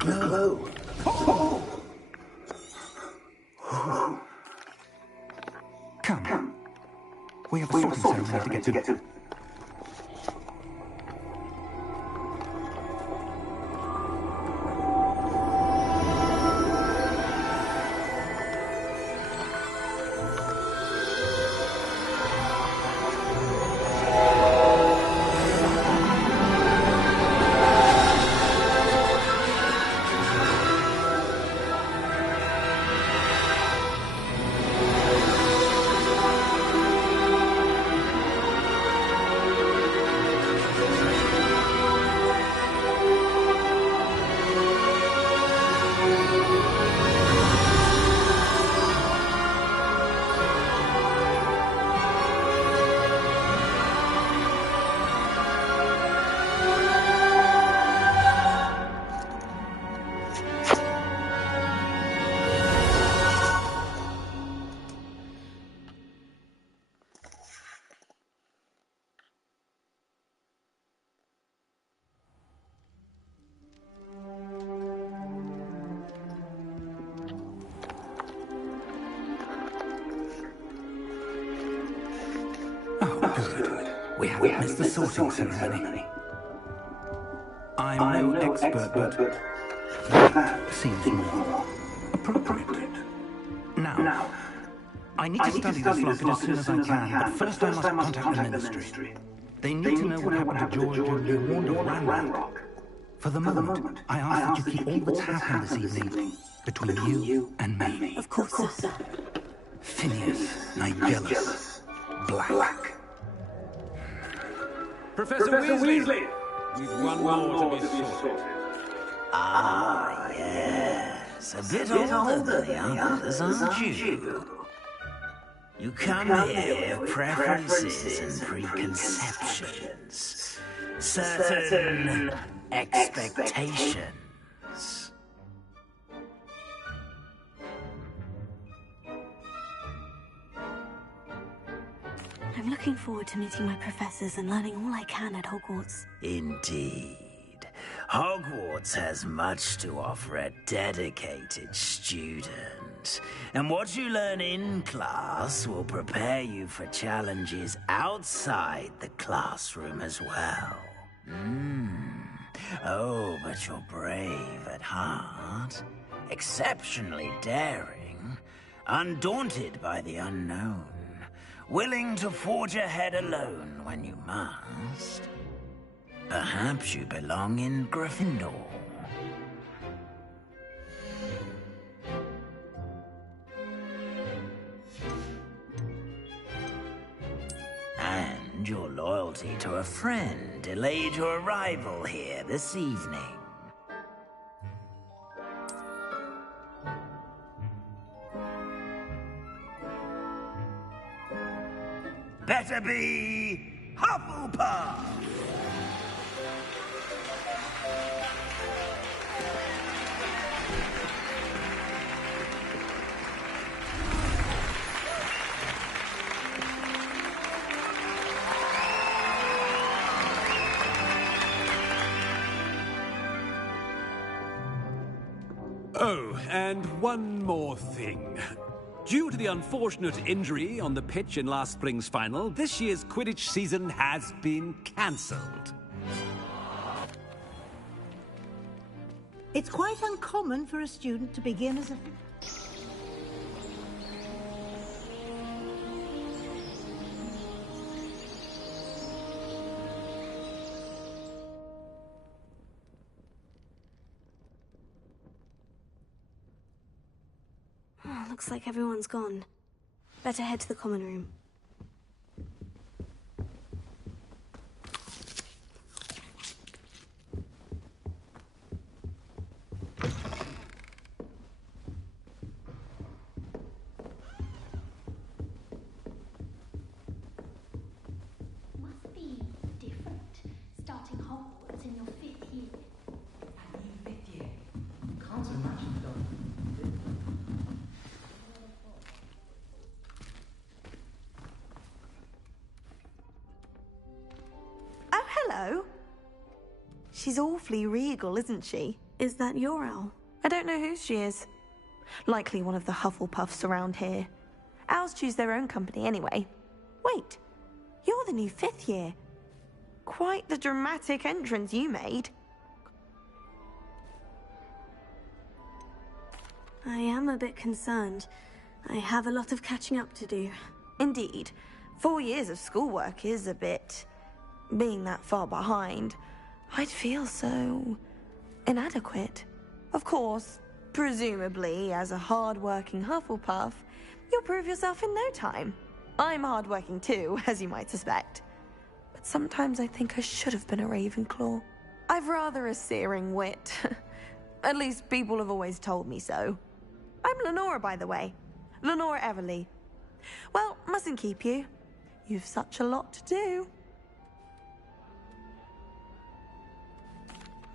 glow. Oh. Come. We have a sorting ceremony to get to. We haven't missed the sorting ceremony. I'm no expert, but that seems more appropriate. Now, I need to study this locket as soon as I can, but first I must contact the Ministry. They need to know what happened to George and be warned of Ranrock. For the moment, I ask that you keep all that's happened this evening between you and me. Of course, sir. Phineas, Nigellus, Black. Professor Weasley! We've one more to be sorted. Ah, yes. A bit older than the others, aren't you? You come here with preferences and preconceptions. Certain expectations. I'm looking forward to meeting my professors and learning all I can at Hogwarts. Indeed. Hogwarts has much to offer a dedicated student. And what you learn in class will prepare you for challenges outside the classroom as well. Oh, but you're brave at heart. Exceptionally daring. Undaunted by the unknown. Willing to forge ahead alone when you must. Perhaps you belong in Gryffindor. And your loyalty to a friend delayed your arrival here this evening. Better be Hufflepuff! Oh, and one more thing. Due to the unfortunate injury on the pitch in last spring's final, this year's Quidditch season has been cancelled. It's quite uncommon for a student to begin as a... Looks like everyone's gone. Better head to the common room. Must be different, starting Hogwarts in your 5th year. A new 5th year? Can't imagine, though. She's awfully regal, isn't she? Is that your owl? I don't know who she is. Likely one of the Hufflepuffs around here. Owls choose their own company anyway. Wait, you're the new 5th year. Quite the dramatic entrance you made. I am a bit concerned. I have a lot of catching up to do. Indeed. 4 years of schoolwork is a bit... Being that far behind, I'd feel so... inadequate. Of course, presumably, as a hard-working Hufflepuff, you'll prove yourself in no time. I'm hard-working too, as you might suspect. But sometimes I think I should have been a Ravenclaw. I've rather a searing wit. At least people have always told me so. I'm Lenora, by the way. Lenora Everly. Well, mustn't keep you. You've such a lot to do.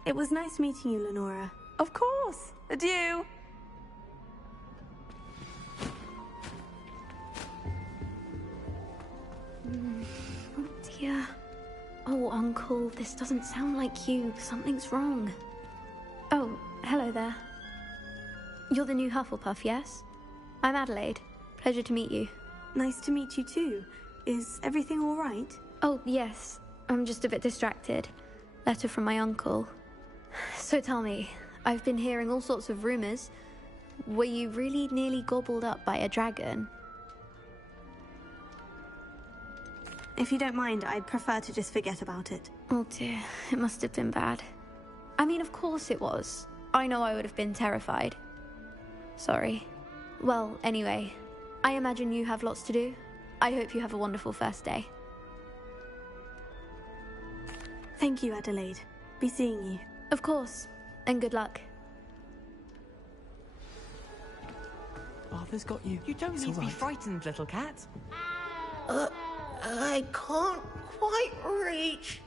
It was nice meeting you, Lenora. Of course. Adieu. Oh dear. Oh, Uncle, this doesn't sound like you. Something's wrong. Oh, hello there. You're the new Hufflepuff, yes? I'm Adelaide. Pleasure to meet you. Nice to meet you too. Is everything all right? Oh, yes. I'm just a bit distracted. Letter from my uncle. So tell me, I've been hearing all sorts of rumors. Were you really nearly gobbled up by a dragon? If you don't mind, I'd prefer to just forget about it. Oh dear, it must have been bad. I mean, of course it was. I know I would have been terrified. Sorry. Well, anyway, I imagine you have lots to do. I hope you have a wonderful first day. Thank you, Adelaide. Be seeing you. Of course, and good luck. Arthur's got you. You don't need to be frightened, little cat. I can't quite reach.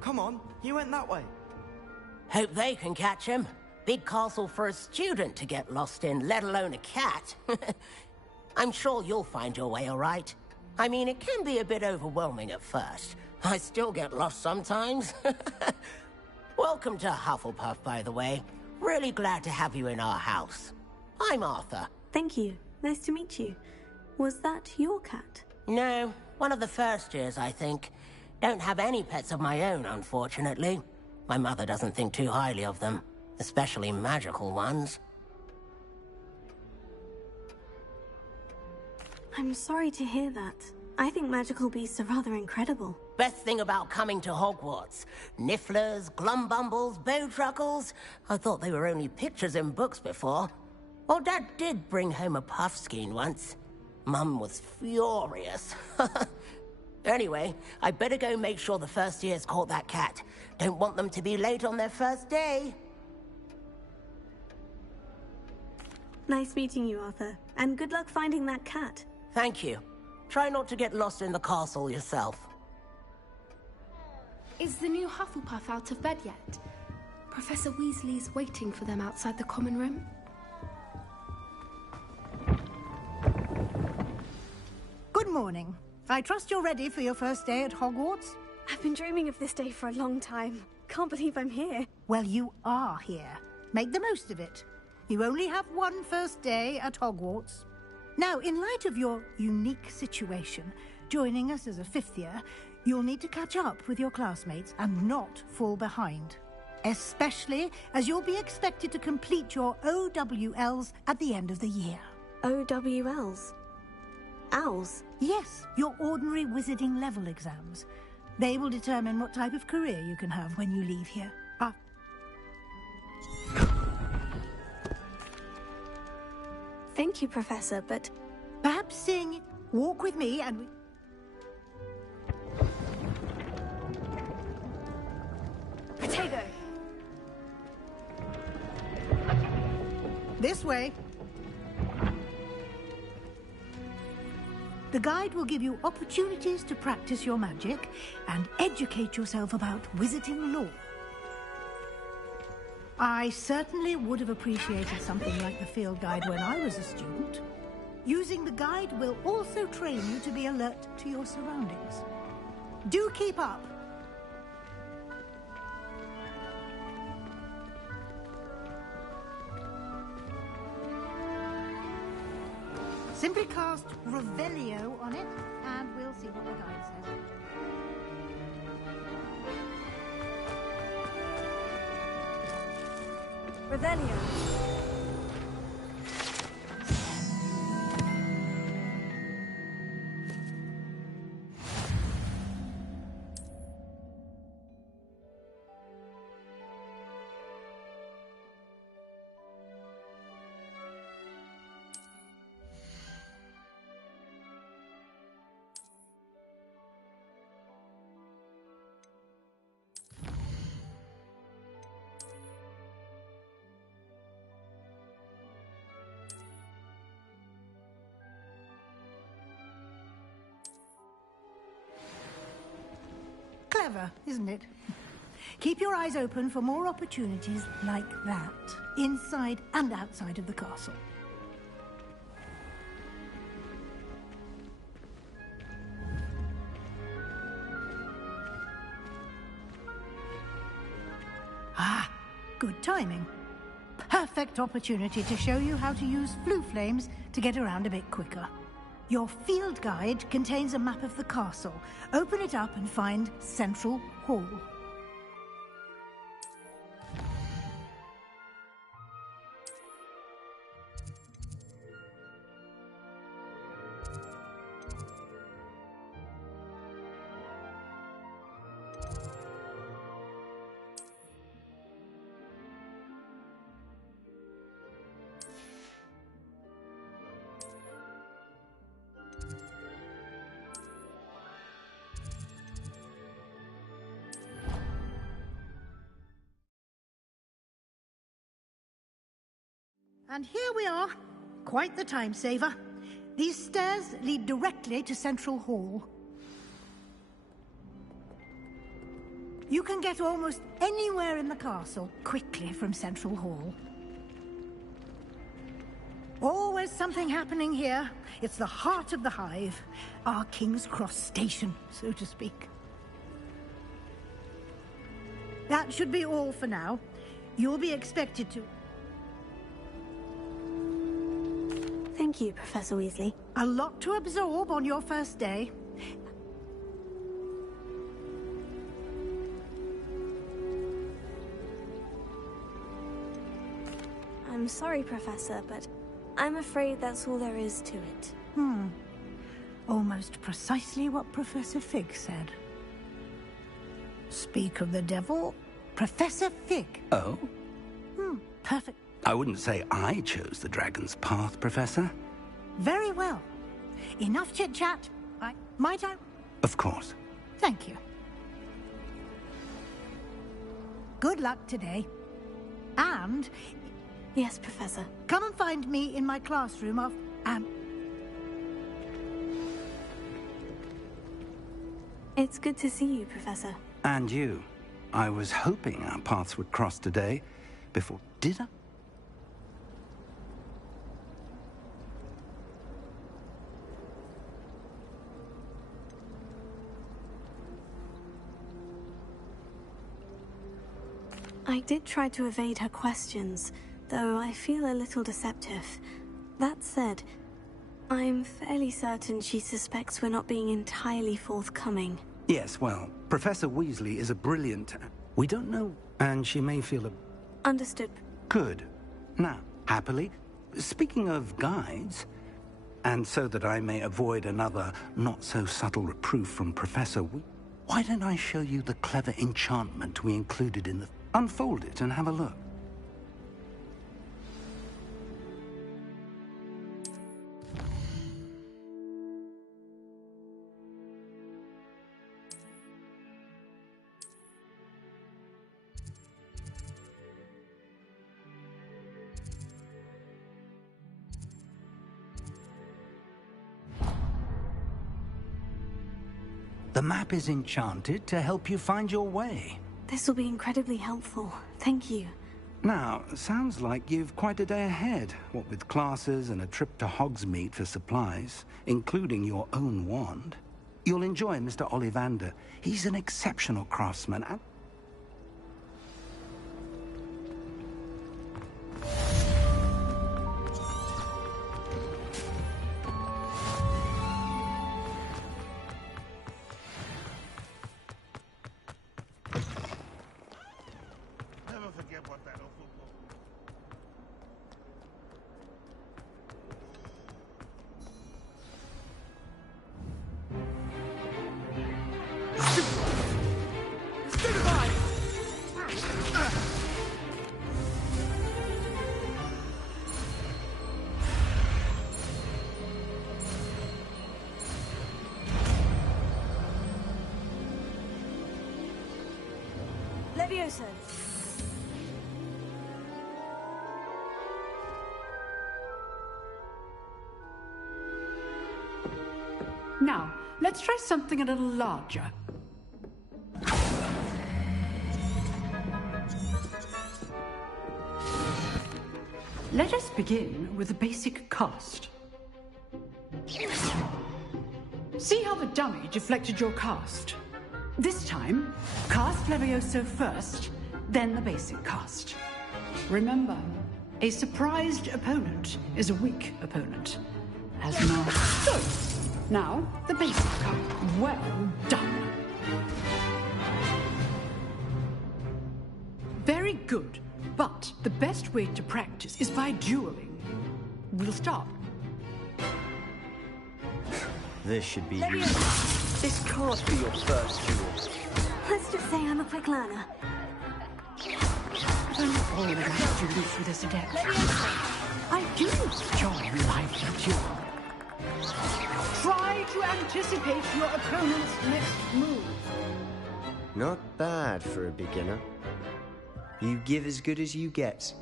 Come on, he went that way. Hope they can catch him. Big castle for a student to get lost in, let alone a cat. I'm sure you'll find your way all right. I mean, it can be a bit overwhelming at first. I still get lost sometimes. Welcome to Hufflepuff, by the way. Really glad to have you in our house. I'm Arthur. Thank you. Nice to meet you. Was that your cat? No, one of the first years, I think. Don't have any pets of my own, unfortunately. My mother doesn't think too highly of them, especially magical ones. I'm sorry to hear that. I think magical beasts are rather incredible. Best thing about coming to Hogwarts. Nifflers, glumbumbles, bowtruckles. I thought they were only pictures in books before. Well, Dad did bring home a puffskein once. Mum was furious. Anyway, I better go make sure the first years caught that cat. Don't want them to be late on their first day. Nice meeting you, Arthur. And good luck finding that cat. Thank you. Try not to get lost in the castle yourself. Is the new Hufflepuff out of bed yet? Professor Weasley's waiting for them outside the common room. Good morning. I trust you're ready for your first day at Hogwarts? I've been dreaming of this day for a long time. Can't believe I'm here. Well, you are here. Make the most of it. You only have one first day at Hogwarts. Now, in light of your unique situation, joining us as a 5th year, you'll need to catch up with your classmates and not fall behind. Especially as you'll be expected to complete your OWLs at the end of the year. OWLs? Owls? Yes, your ordinary wizarding level exams. They will determine what type of career you can have when you leave here. Thank you, Professor, but... Perhaps sing Walk With Me and we... Potato! This way. The guide will give you opportunities to practice your magic and educate yourself about wizarding lore. I certainly would have appreciated something like the field guide when I was a student. Using the guide will also train you to be alert to your surroundings. Do keep up. Simply cast Revelio on it, and we'll see what the guide says. Revelio. Clever, isn't it? Keep your eyes open for more opportunities like that, inside and outside of the castle. Ah, good timing. Perfect opportunity to show you how to use flue flames to get around a bit quicker. Your field guide contains a map of the castle. Open it up and find Central Hall. And here we are. Quite the time saver. These stairs lead directly to Central Hall. You can get almost anywhere in the castle quickly from Central Hall. Always something happening here. It's the heart of the hive. Our King's Cross station, so to speak. That should be all for now. You'll be expected to... Thank you, Professor Weasley. A lot to absorb on your first day. I'm sorry, Professor, but I'm afraid that's all there is to it. Almost precisely what Professor Fig said. Speak of the devil, Professor Fig. Oh? Perfect. I wouldn't say I chose the dragon's path, Professor. Very well. Enough chit-chat. Might I? Of course. Thank you. Good luck today. And... Yes, Professor. Come and find me in my classroom of... It's good to see you, Professor. And you. I was hoping our paths would cross today before... Did I? I did try to evade her questions, though I feel a little deceptive. That said, I'm fairly certain she suspects we're not being entirely forthcoming. Yes, well, Professor Weasley is a brilliant... We don't know, and she may feel a... Understood. Good. Now, happily, speaking of guides, and so that I may avoid another not-so-subtle reproof from Professor why don't I show you the clever enchantment we included in the... Unfold it and have a look. The map is enchanted to help you find your way. This will be incredibly helpful. Thank you. Now, sounds like you've quite a day ahead, what with classes and a trip to Hogsmeade for supplies, including your own wand. You'll enjoy Mr. Ollivander. He's an exceptional craftsman and... Levioso. Now, let's try something a little larger. Let us begin with the basic cast. See how the dummy deflected your cast? This time, cast Levioso first, then the basic cast. Remember, a surprised opponent is a weak opponent. As now. So, now, the basic cast. Well done. Very good, but the best way to practice is by dueling. We'll start. This should be easy. This can't be your first duel. Let's just say I'm a quick learner. Don't all around you lose with this adept. I do join life duel. Try to anticipate your opponent's next move. Not bad for a beginner. You give as good as you get.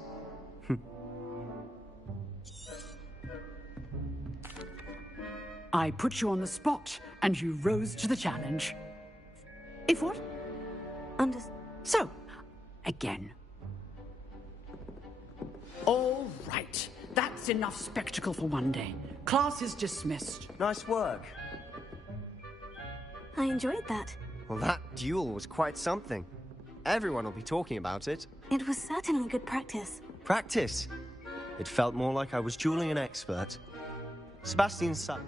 I put you on the spot, and you rose to the challenge. If what? So, again. All right. That's enough spectacle for one day. Class is dismissed. Nice work. I enjoyed that. Well, that duel was quite something. Everyone will be talking about it. It was certainly good practice. Practice? It felt more like I was dueling an expert. Sebastian's son.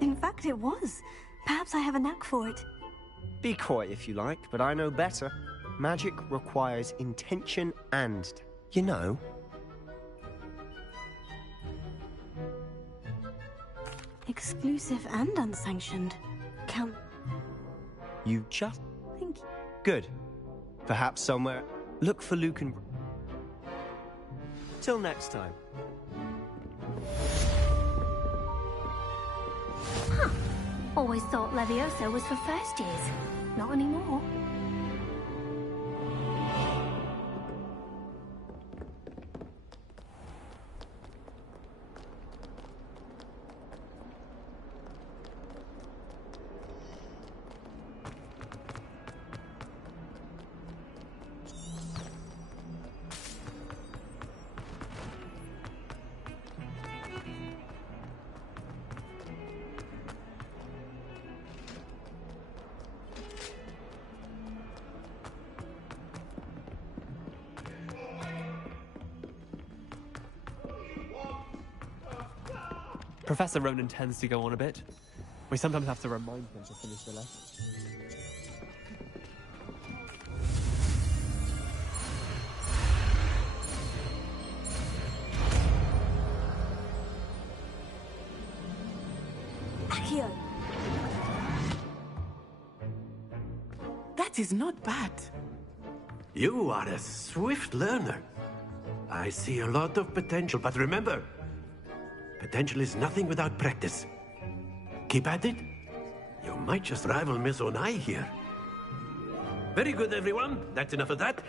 In fact, it was. Perhaps I have a knack for it. Be coy if you like, but I know better. Magic requires intention and, you know. Exclusive and unsanctioned. You just... Thank you. Good. Perhaps somewhere... Look for Luke and... Till next time. Huh. Always thought Levioso was for first years. Not anymore. Professor Ronan tends to go on a bit. We sometimes have to remind him to finish the lesson. Accio. That is not bad. You are a swift learner. I see a lot of potential, but remember, potential is nothing without practice. Keep at it. You might just rival Miss Onai here. Very good, everyone. That's enough of that.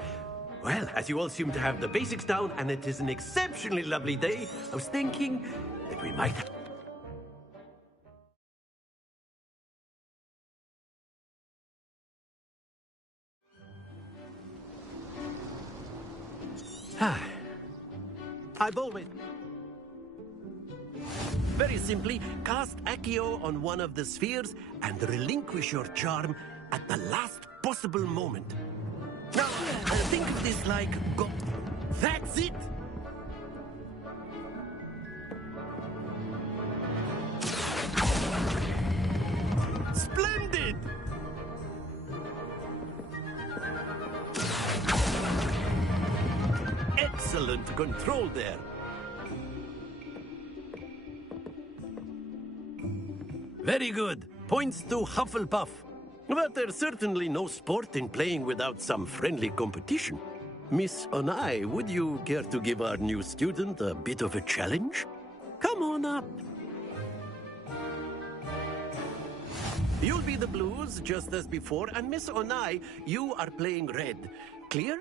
Well, as you all seem to have the basics down, and it is an exceptionally lovely day, I was thinking that we might... I've always... Very simply, cast Accio on one of the spheres and relinquish your charm at the last possible moment. Now, think of this like go... That's it! Splendid! excellent control there. Very good. Points to Hufflepuff. But there's certainly no sport in playing without some friendly competition. Miss Onai, would you care to give our new student a bit of a challenge? Come on up. You'll be the blues, just as before, and Miss Onai, you are playing red. Clear?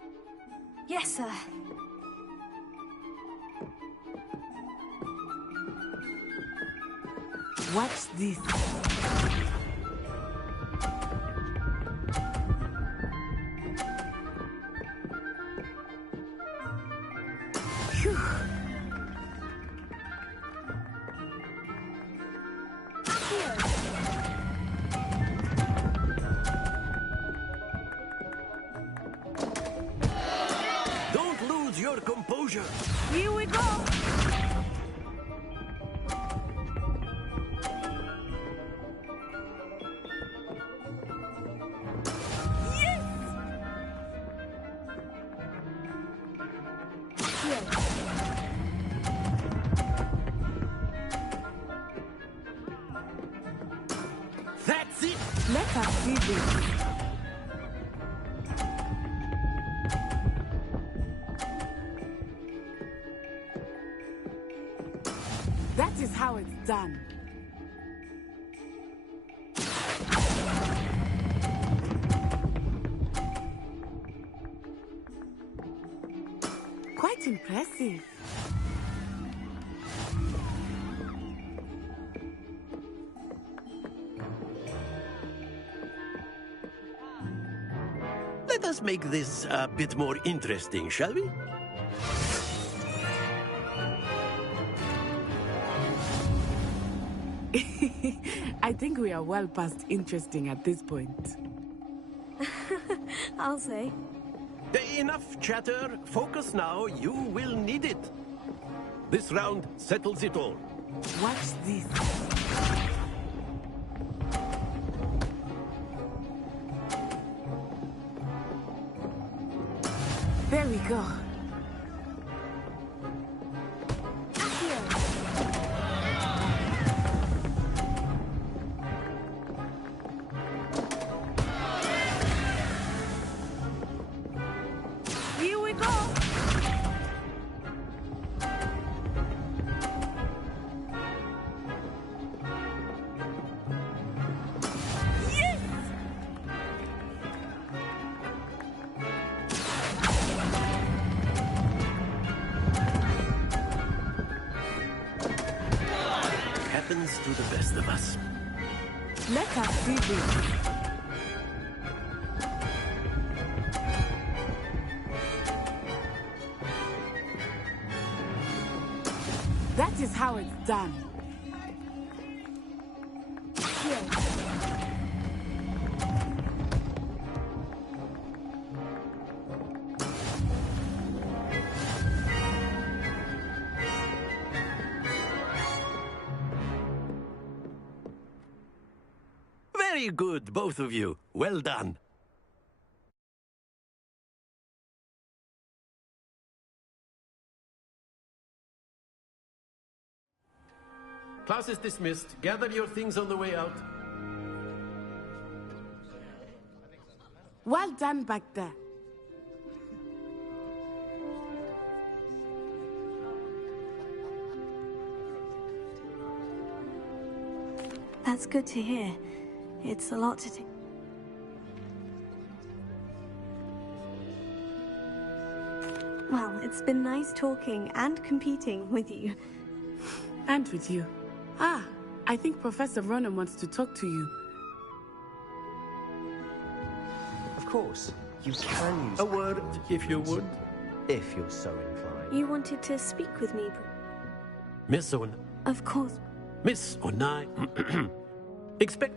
Yes, sir. Watch this. Phew. Don't lose your composure. Here we go. That's it. Let us see this. That is how it's done. Quite impressive. Let us make this a bit more interesting, shall we? I think we are well past interesting at this point. I'll say. Enough chatter. Focus now. You will need it. This round settles it all. Watch this. There we go. Here we go. Yes! Happens to the best of us. Let us see this. That is how it's done. Very good, both of you. Well done. Class is dismissed. Gather your things on the way out. Well done back there. That's good to hear. It's a lot to take. Well, it's been nice talking and competing with you. And with you. Ah, I think Professor Ronan wants to talk to you. Of course, you can use A word, if you would. if you're so inclined. You wanted to speak with me, Miss Onai. Of course. Miss Onai. Expect...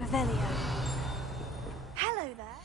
Revelio. Hello there.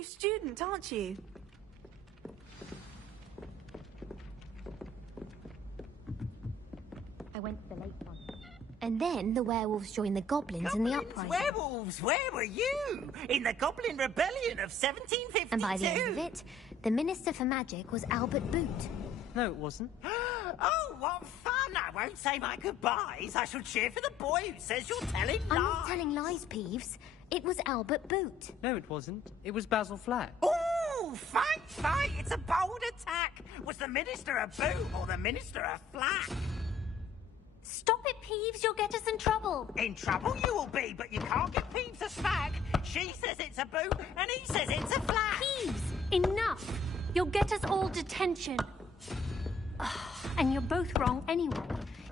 new student, aren't you? I went to the late one. And then the werewolves joined the goblins in the uprising. Werewolves, where were you? In the Goblin Rebellion of 1752? And by the end of it, the Minister for Magic was Albert Boot. No, it wasn't. Oh, what fun! I won't say my goodbyes. I shall cheer for the boy who says you're telling lies. I'm not telling lies, Peeves. It was Albert Boot. No, it wasn't. It was Basil Flack. Oh, fight, fight! It's a bold attack. Was the Minister a Boot or the Minister a Flack? Stop it, Peeves. You'll get us in trouble. In trouble you will be, but you can't give Peeves a smack. She says it's a Boot, and he says it's a Flack. Peeves, enough. You'll get us all detention. And you're both wrong anyway.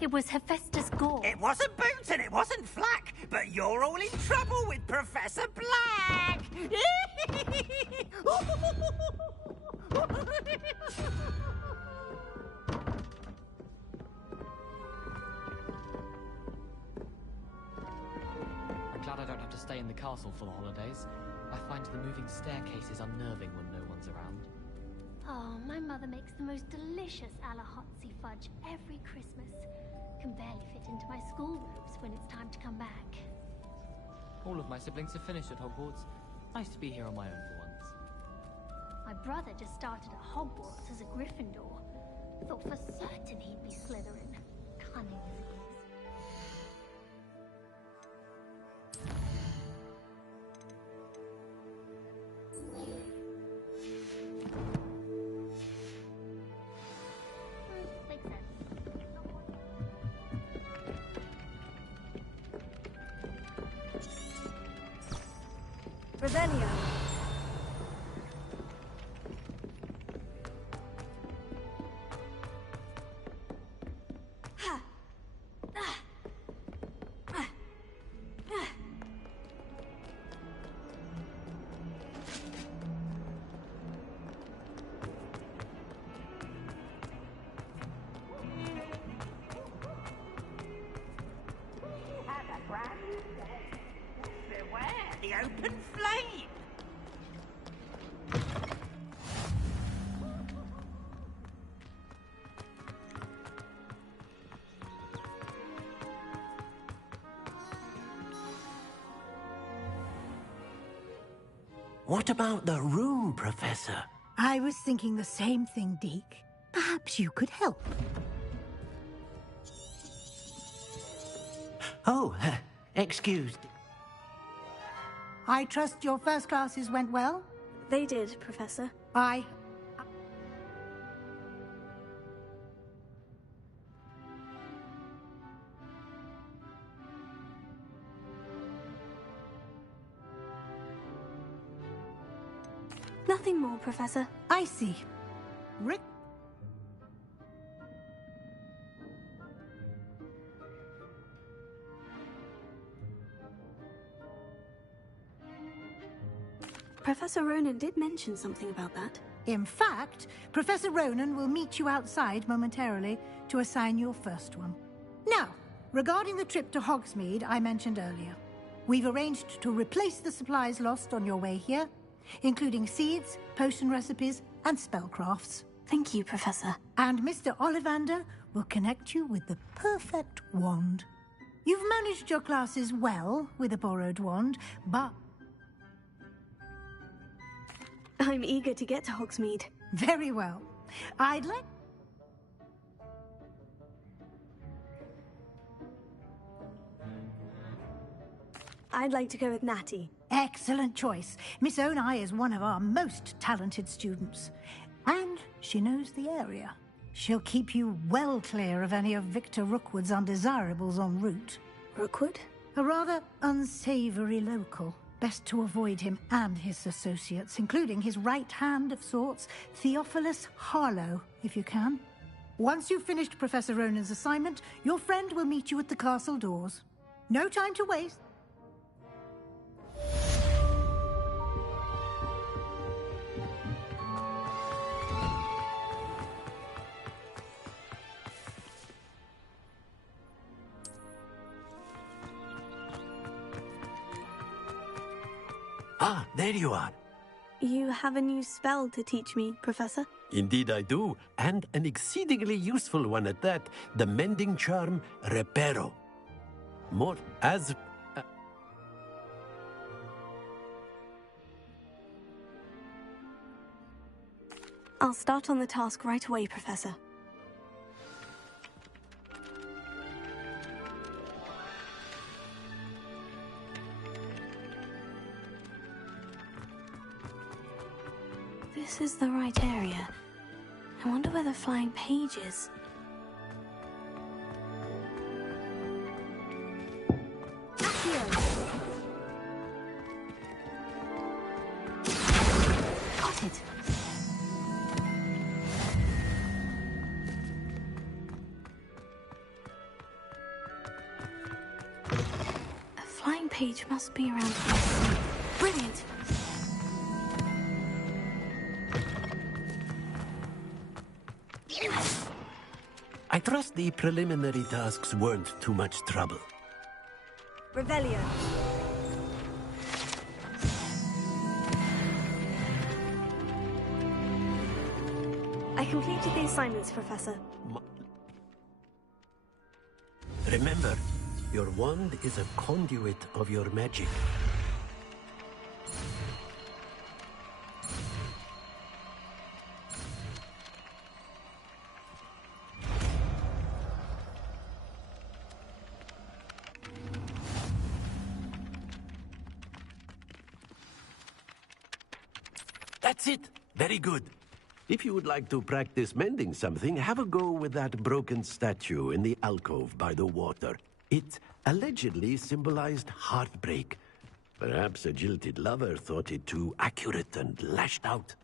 It was Hephaestus Gore. It wasn't Boot and it wasn't Flack, but you're all in trouble with Professor Black. I'm glad I don't have to stay in the castle for the holidays. I find the moving staircases unnerving when no one's around. Oh, my mother makes the most delicious Alahatzi fudge every Christmas. Can barely fit into my school robes when it's time to come back. All of my siblings have finished at Hogwarts. Nice to be here on my own for once. My brother just started at Hogwarts as a Gryffindor. Thought for certain he'd be Slytherin. Cunning as he is. Revelio. Beware the open flame. What about the room, Professor? I was thinking the same thing, Deke. Perhaps you could help. Oh, excused. I trust your first classes went well? They did, Professor. Nothing more, Professor. I see. Rick? Professor Ronan did mention something about that. In fact, Professor Ronan will meet you outside momentarily to assign your first one. Now, regarding the trip to Hogsmeade I mentioned earlier, we've arranged to replace the supplies lost on your way here, including seeds, potion recipes, and spellcrafts. Thank you, Professor. And Mr. Ollivander will connect you with the perfect wand. You've managed your classes well with a borrowed wand, but... I'm eager to get to Hogsmeade. Very well. I'd like to go with Natty. Excellent choice. Miss Onai is one of our most talented students. And she knows the area. She'll keep you well clear of any of Victor Rookwood's undesirables en route. Rookwood? A rather unsavory local. Best to avoid him and his associates, including his right hand of sorts, Theophilus Harlow, if you can. Once you've finished Professor Ronan's assignment, your friend will meet you at the castle doors. No time to waste. Ah, there you are. You have a new spell to teach me, Professor? Indeed I do, and an exceedingly useful one at that. The mending charm, Reparo. More as... I'll start on the task right away, Professor. This is the right area. I wonder where the flying page is. Got it. A flying page must be around here. Brilliant. I trust the preliminary tasks weren't too much trouble. Revelio. I completed the assignments, Professor. Remember, your wand is a conduit of your magic. That's it. Very good. If you would like to practice mending something, have a go with that broken statue in the alcove by the water. It allegedly symbolized heartbreak. Perhaps a jilted lover thought it too accurate and lashed out.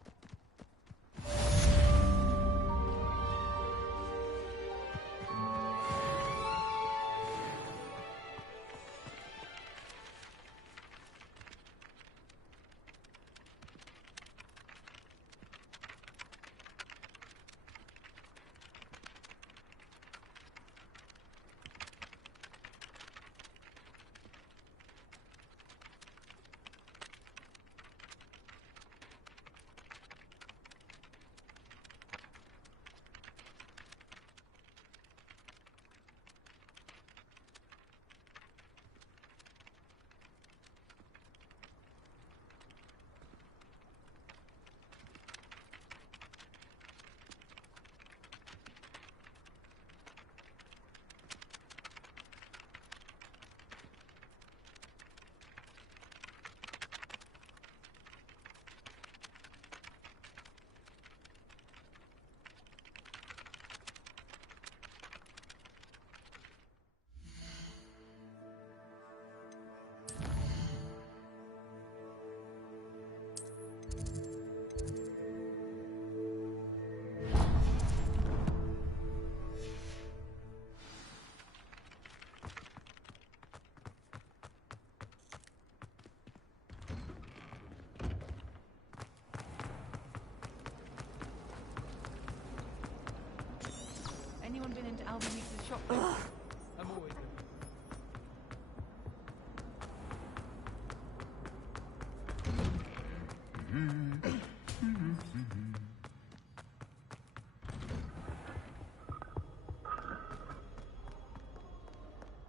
Anyone been into Alvin Weeks' shop? I'm always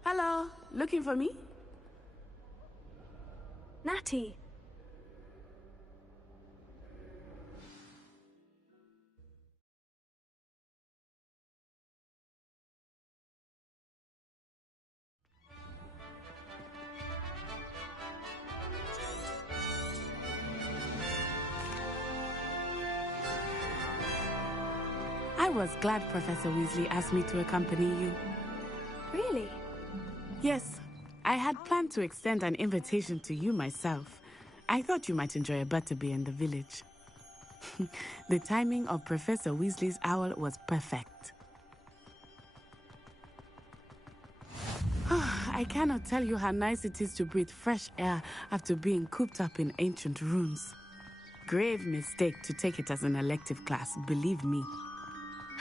Hello, looking for me? Natty. I was glad Professor Weasley asked me to accompany you. Really? Yes, I had planned to extend an invitation to you myself. I thought you might enjoy a butterbeer in the village. The timing of Professor Weasley's owl was perfect. I cannot tell you how nice it is to breathe fresh air after being cooped up in ancient rooms. Grave mistake to take it as an elective class, believe me.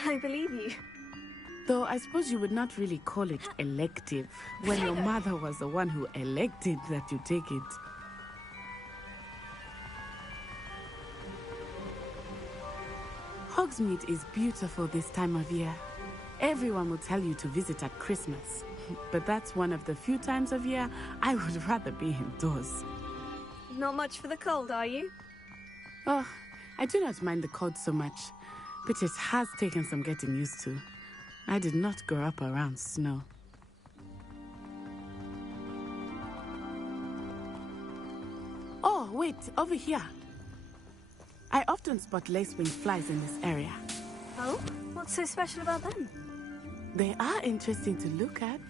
I believe you. Though I suppose you would not really call it elective when your mother was the one who elected that you take it. Hogsmeade is beautiful this time of year. Everyone will tell you to visit at Christmas. But that's one of the few times of year I would rather be indoors. Not much for the cold, are you? Oh, I do not mind the cold so much, but it has taken some getting used to. I did not grow up around snow. Oh, wait, over here. I often spot lacewing flies in this area. Oh? What's so special about them? They are interesting to look at,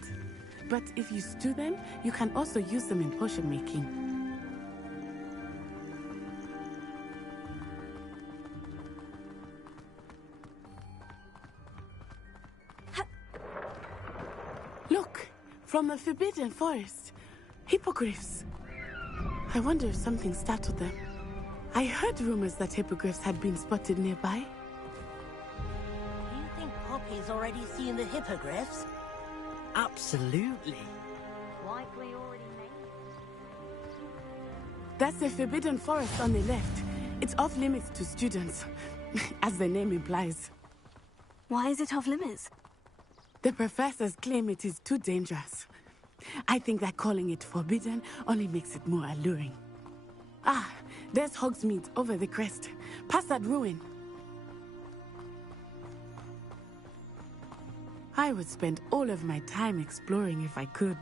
but if you stew them, you can also use them in potion making. Look, from the Forbidden Forest. Hippogriffs. I wonder if something startled them. I heard rumors that hippogriffs had been spotted nearby. Do you think Poppy's already seen the hippogriffs? Absolutely. Likely already made. That's the Forbidden Forest on the left. It's off limits to students, as the name implies. Why is it off limits? The professors claim it is too dangerous. I think that calling it forbidden only makes it more alluring. Ah, there's Hogsmeade over the crest. Past that ruin. I would spend all of my time exploring if I could.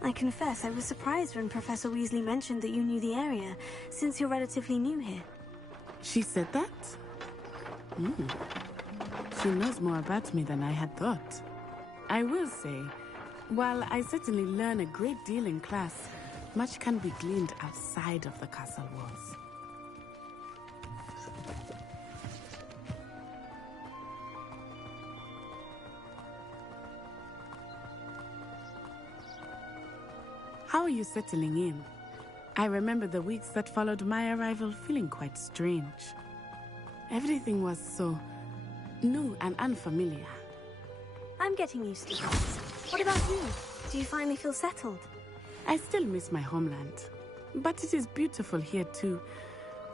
I confess I was surprised when Professor Weasley mentioned that you knew the area, since you're relatively new here. She said that? She knows more about me than I had thought. I will say, while I certainly learn a great deal in class, much can be gleaned outside of the castle walls. How are you settling in? I remember the weeks that followed my arrival feeling quite strange. Everything was so new and unfamiliar. I'm getting used to this. What about you? Do you finally feel settled? I still miss my homeland, but it is beautiful here too.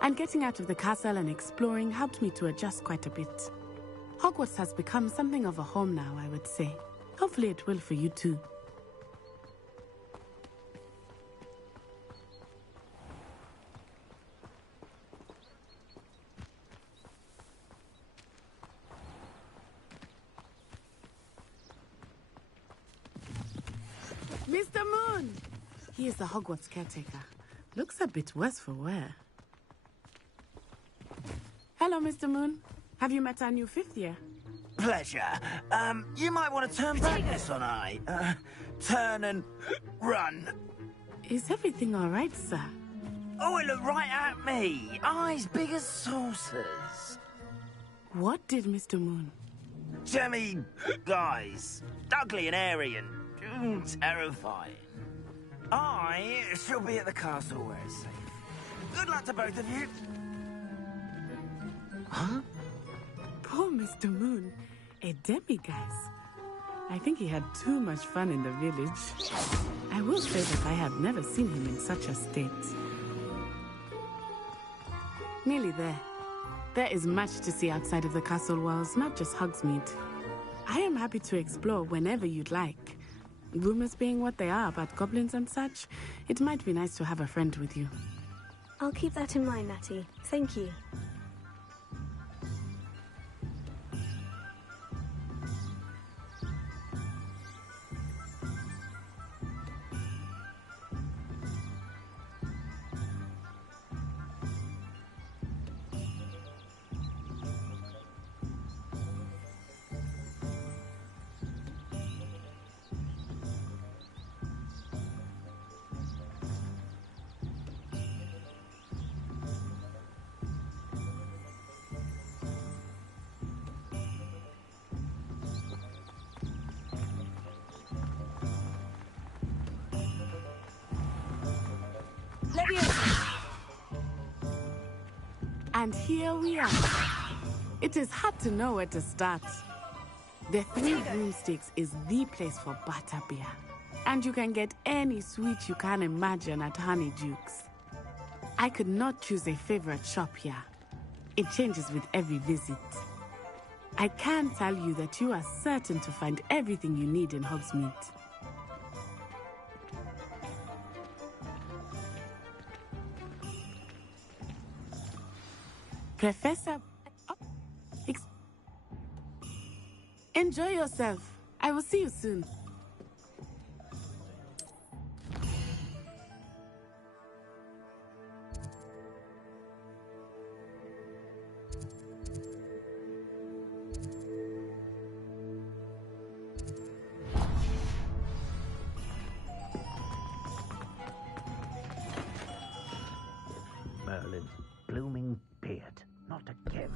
And getting out of the castle and exploring helped me to adjust quite a bit. Hogwarts has become something of a home now, I would say. Hopefully it will for you too. Mr. Moon! He is the Hogwarts caretaker. Looks a bit worse for wear. Hello, Mr. Moon. Have you met our new fifth year? Pleasure. You might want to turn back this on eye. Turn and run. Is everything all right, sir? Oh, it looked right at me. Eyes big as saucers. What did Mr. Moon? Jemmy guys. Ugly and airy and terrifying. I shall be at the castle where it's safe. Good luck to both of you. Huh? Poor Mr. Moon. A demiguise. I think he had too much fun in the village. I will say that I have never seen him in such a state. Nearly there. There is much to see outside of the castle walls, not just Hogsmeade. I am happy to explore whenever you'd like. Rumors being what they are about goblins and such, it might be nice to have a friend with you. I'll keep that in mind, Natty. Thank you. And here we are. It is hard to know where to start. The Three Broomsticks is the place for butterbeer. And you can get any sweet you can imagine at Honeydukes. I could not choose a favorite shop here. It changes with every visit. I can tell you that you are certain to find everything you need in Hogsmeade. Professor... Enjoy yourself. I will see you soon. Merlin's blooming beard. Not again.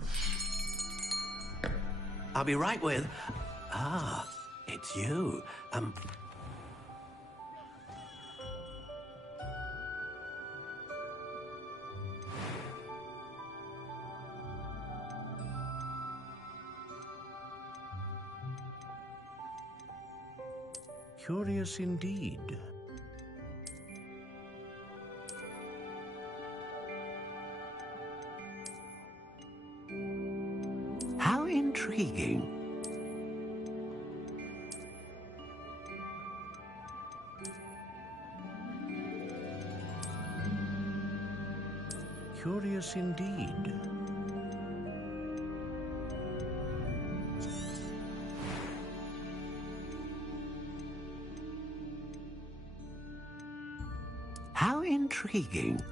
I'll be right with... Ah, it's you. Curious indeed. How intriguing. Curious indeed. How intriguing.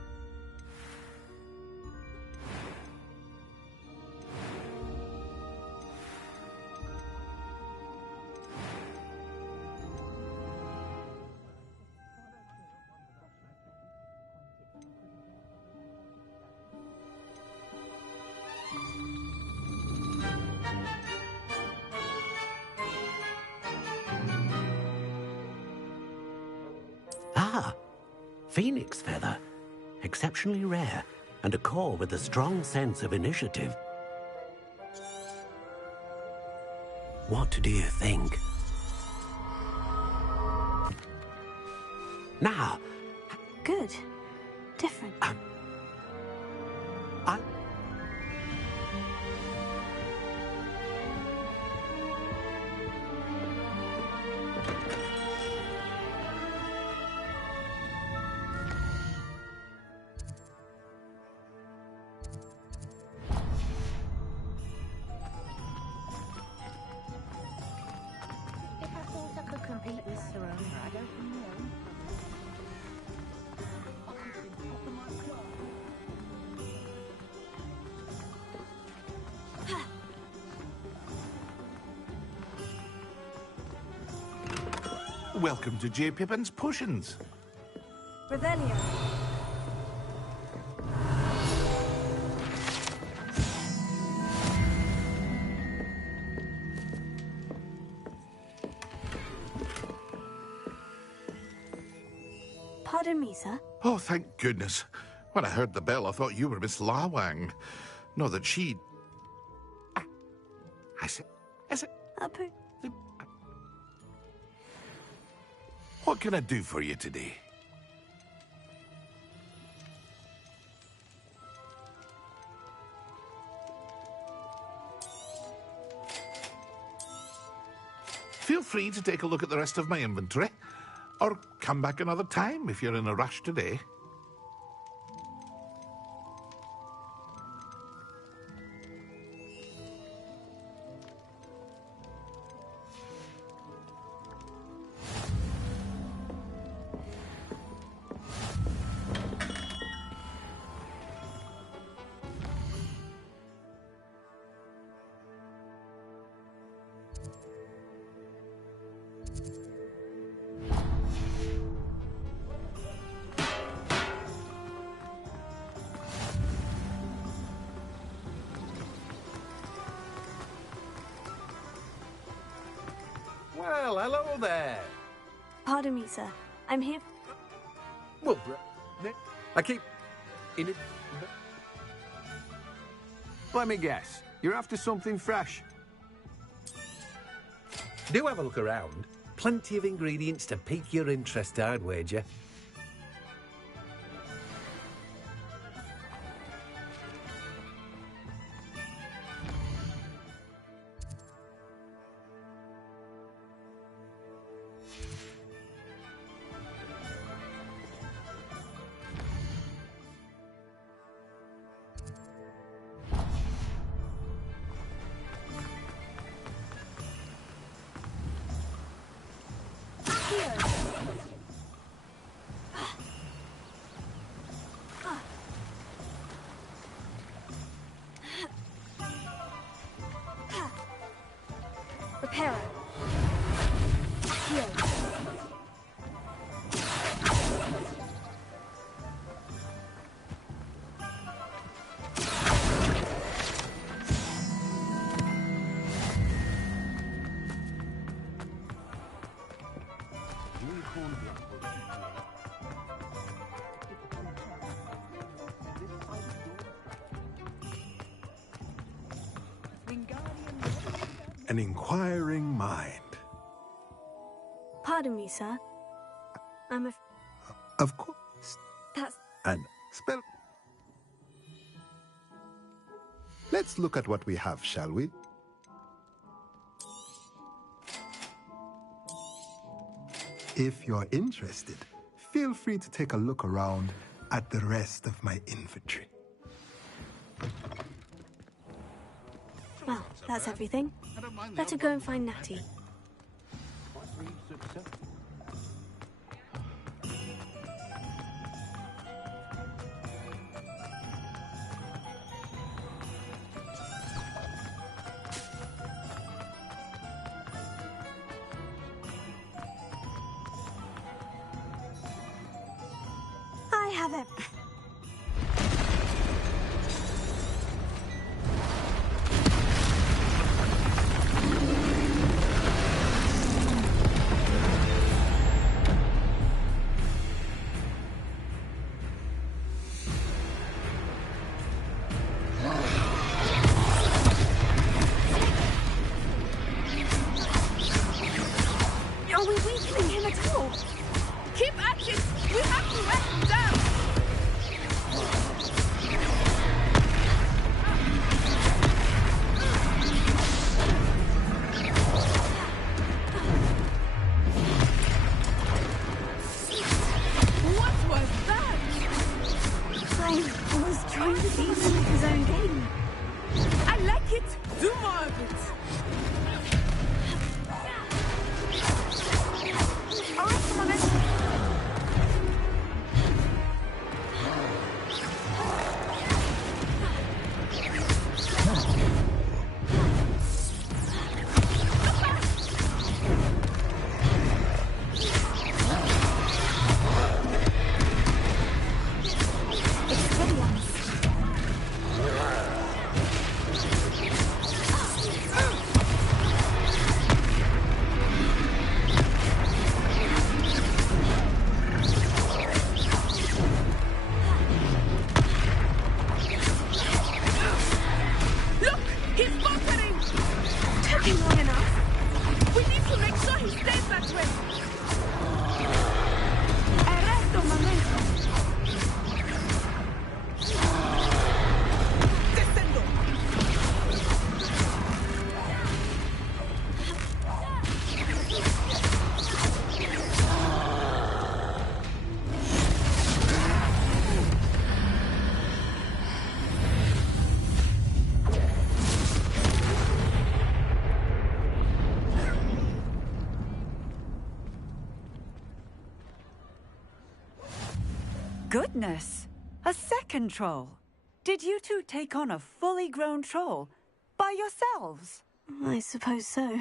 Ah, phoenix feather. Exceptionally rare, and a core with a strong sense of initiative. What do you think? Now... Good. Different. Welcome to J. Pippin's Potions. Revelio. Pardon me, sir. Oh, thank goodness. When I heard the bell, I thought you were Miss Lawang. No, that she... I said... What can I do for you today? Feel free to take a look at the rest of my inventory, or come back another time if you're in a rush today. Well, hello there. Pardon me, sir. I'm here... Well, I keep... in it... Let me guess. You're after something fresh. Do have a look around. Plenty of ingredients to pique your interest, I'd wager. Reparo. Heal. An inquiring mind. Pardon me, sir. I'm a... Of course. That's... And spell... Let's look at what we have, shall we? If you're interested, feel free to take a look around at the rest of my inventory. Well, that's everything. Better go and find Natty. I have it. Are we weakening him at all? Keep at it! We have to wear him down! What was that? I was trying to beat him at his own game. I like it! Do more of it! Alright, come on then. Look! He's bunkering! Took him long enough. We need to make sure he stays that way! Arresto momento! Descendo! Goodness! A second troll! Did you two take on a fully grown troll? By yourselves? I suppose so.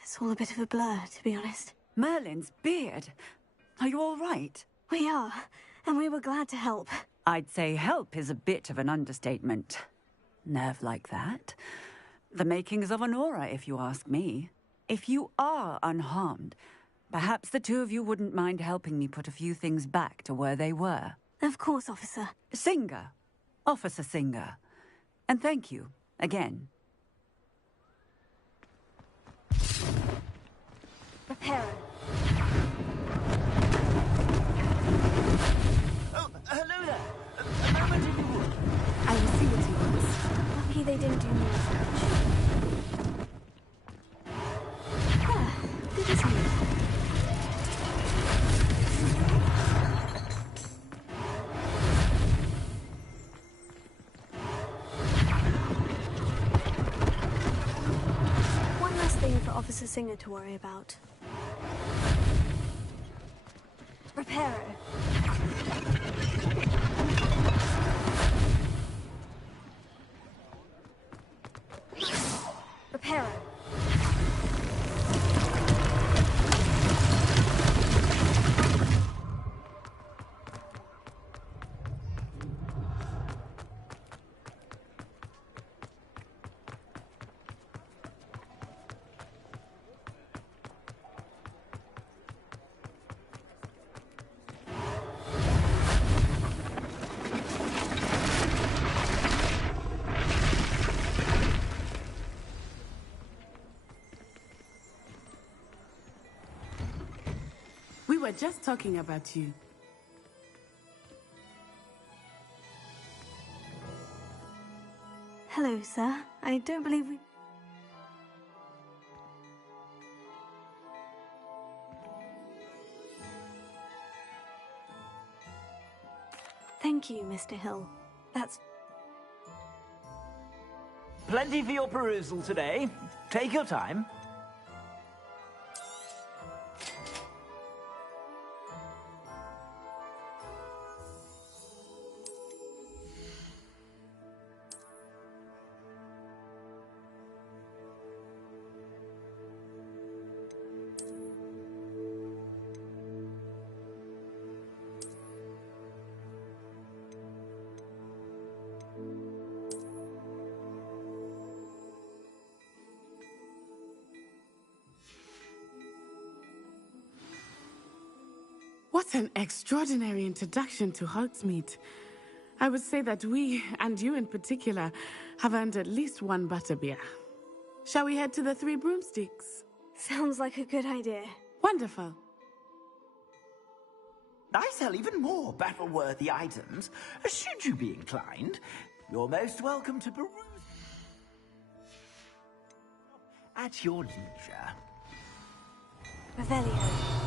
It's all a bit of a blur, to be honest. Merlin's beard! Are you all right? We are, and we were glad to help. I'd say help is a bit of an understatement. Nerve like that. The makings of an aura, if you ask me. If you are unharmed, perhaps the two of you wouldn't mind helping me put a few things back to where they were. Of course, officer. Singer. Officer Singer. And thank you, again. Reparo. Oh, hello there. A moment if you would. I will see what he wants. Lucky they didn't do more damage. Ah, good as new. One last thing for Officer Singer to worry about. Reparo. Reparo. We were just talking about you. Hello, sir. I don't believe we... Thank you, Mr. Hill. That's... Plenty for your perusal today. Take your time. What an extraordinary introduction to Hogsmeade. I would say that we, and you in particular, have earned at least one butterbeer. Shall we head to the Three Broomsticks? Sounds like a good idea. Wonderful. I sell even more battle-worthy items. Should you be inclined, you're most welcome to peruse at your leisure. Revelio.